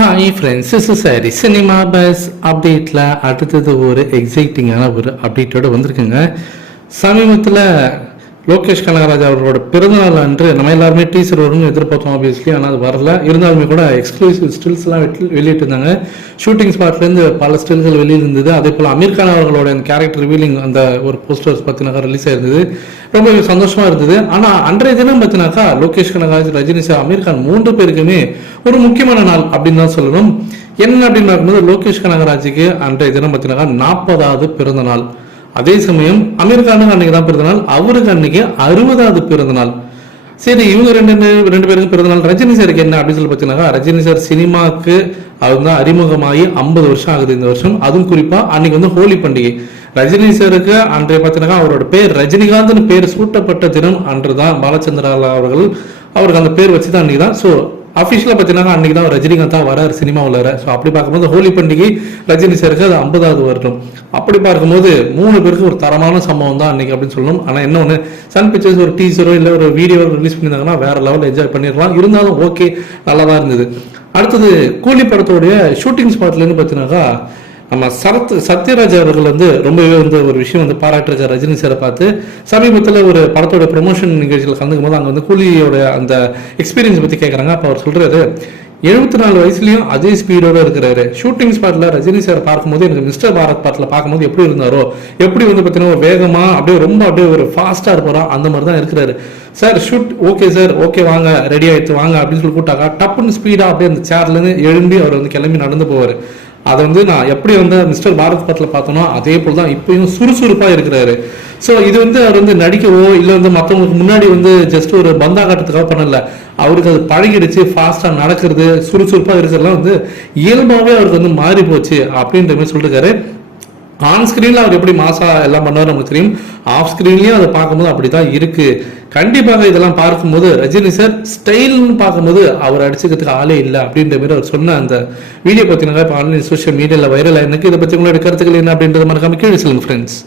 Hi friends, is sorry cinema bus அப்டேட்டில் அடுத்தது ஒரு எக்ஸைட்டிங்கான ஒரு அப்டேட்டோடு வந்திருக்குங்க. சமீபத்தில் லோகேஷ் கனகராஜ் அவர்களோட பிறந்தநாள் அன்று நம்ம எல்லாருமே டீசர் வரும்னு எதிர்பார்த்தோம் ஆப்வியஸ்லி. ஆனால் அது வரல. இருந்தாலுமே கூட எக்ஸ்க்ளூசிவ் ஸ்டில்ஸ்லாம் வெளியிட்டிருந்தாங்க. ஷூட்டிங் ஸ்பாட்லேருந்து பல ஸ்டில்கள் வெளியிருந்தது. அதே போல் அமீர் கான் அவர்களோட கேரக்டர் ரிவீலிங் அந்த ஒரு போஸ்டர்ஸ் பார்த்தினாக்கா ரிலீஸ் ஆயிருந்தது. ரொம்ப சந்தோஷமா இருந்தது. ஆனால் அன்றைய தினம் பார்த்தினாக்கா லோகேஷ் கனகராஜ், ரஜினி சார், அமீர் கான் 3 பேருக்குமே ஒரு முக்கியமான நாள் அப்படின்னு தான் சொல்லணும். என்ன அப்படின்னு பார்க்கும்போது லோகேஷ் கனகராஜுக்கு அன்றைய தினம் பார்த்தீங்கன்னா 40வது பிறந்த நாள். அதே சமயம் அமீர் கானுக்கு அன்னைக்கு தான் பிறந்த நாள், அவருக்கு அன்னைக்கு 60வது பிறந்த நாள். சரி, இவங்க ரெண்டு பேருக்கு பிறந்த நாள். ரஜினி சாருக்கு என்ன அப்படின்னு சொல்லி பார்த்தீங்கன்னா, ரஜினி சார் சினிமாவுக்கு அவர் தான் அறிமுகமாகி 50 வருஷம் ஆகுது இந்த வருஷம். அதுவும் குறிப்பா அன்னைக்கு வந்து ஹோலி பண்டிகை. ரஜினி சாருக்கு அன்றைய பார்த்தீங்கன்னா அவரோட பேர் ரஜினிகாந்த்னு பேர் சூட்டப்பட்ட தினம் அன்று தான். பாலச்சந்திரா அவர்கள் அவருக்கு அந்த பேர் வச்சு தான் அன்னைக்கு தான். ஸோ அஃபிஷியலாக பார்த்தீங்கன்னா அன்றைக்கி தான் ரஜினிகாந்த் தான் வராரு சினிமாவில். ஸோ அப்படி பார்க்கும்போது ஹோலி பண்டிகை ரஜினி சாருக்கு அது 50வது வருடம். அப்படி பார்க்கும்போது 3 பேருக்கு ஒரு தரமான சம்பவம் தான் அன்றைக்கி அப்படின்னு சொல்லணும். ஆனால் என்ன ஒன்று, சன் பிக்சர்ஸ் ஒரு டீசரோ இல்லை ஒரு வீடியோ ரிலீஸ் பண்ணியிருந்தாங்கன்னா வேறு லெவலில் என்ஜாய் பண்ணிடலாம். இருந்தாலும் ஓகே, நல்லா தான் இருந்தது. அடுத்தது கூலி படத்தோடைய ஷூட்டிங் ஸ்பாட்லேருந்து பார்த்தீங்கன்னாக்கா நம்ம சத்யராஜ் அவர்கள் வந்து ரொம்பவே வந்து ஒரு விஷயம் வந்து பாராட்டிருக்கார் ரஜினி சாரை பார்த்து. சமீபத்தில் ஒரு படத்தோட ப்ரொமோஷன் நிகழ்ச்சியில் கலந்துக்கும் போது அங்கே வந்து கூலியோட அந்த எக்ஸ்பீரியன்ஸ் பற்றி கேட்குறாங்க. அப்போ அவர் சொல்கிறாரு, 74 வயசுலையும் அதே ஸ்பீடோட இருக்கிறாரு. ஷூட்டிங் ஸ்பாட்டில் ரஜினி சார் பார்க்கும்போது எனக்கு மிஸ்டர் பாரத் பாட்டில் பார்க்கும்போது எப்படி இருந்தாரோ, எப்படி வந்து பார்த்தீங்கன்னா வேகமாக அப்படியே ரொம்ப அப்படியே ஒரு ஃபாஸ்ட்டாக இருப்பாரோ அந்த மாதிரி தான் இருக்கிறாரு. Sir shoot okay sir, okay வாங்க, ரெடி ஆகிடுச்சு வாங்க அப்படின்னு சொல்லி கூட்டாக்கா டப்புன்னு ஸ்பீடாக அப்படியே அந்த சேர்லேருந்து எழும்பி அவர் வந்து கிளம்பி நடந்து போவார். அதை வந்து நான் எப்படி வந்து மிஸ்டர் பாரத் படத்தில் பார்த்தோன்னா அதே போல் தான் இப்பயும் சுறுசுறுப்பாக இருக்கிறாரு. ஸோ இது வந்து அவர் வந்து நடிக்கவோ இல்லை வந்து மற்றவங்களுக்கு முன்னாடி வந்து ஜஸ்ட் ஒரு பந்தா காட்டுறதுக்காக பண்ணல. அவருக்கு அது பழகிடுச்சு. ஃபாஸ்ட்டாக நடக்கிறது, சுறுசுறுப்பாக இருக்கிறதுலாம் வந்து இயல்பாகவே அவருக்கு வந்து மாறி போச்சு அப்படின்ற மாதிரி சொல்லிருக்காரு. ஆன் ஸ்க்ரீனில் அவர் எப்படி மாசா எல்லாம் பண்ணுவார் நமக்கு தெரியும். ஆஃப் ஸ்க்ரீன்லேயும் அதை பார்க்கும்போது அப்படி தான் இருக்குது. கண்டிப்பாக இதெல்லாம் பார்க்கும்போது ரஜினி சார் ஸ்டைல்னு பார்க்கும்போது அவர் அடிச்சுக்கிறதுக்கு ஆளே இல்லை அப்படின்ற மாதிரி அவர் சொன்ன அந்த வீடியோ பார்த்தீங்கன்னா இப்போ ஆன்லைன் சோஷியல் மீடியாவில் வைரல் ஆயிருக்கு. இதை பற்றி உங்களோட கருத்துக்கள் என்ன அப்படின்றத மறக்காம கீழே சொல்லுங்க ஃப்ரெண்ட்ஸ்.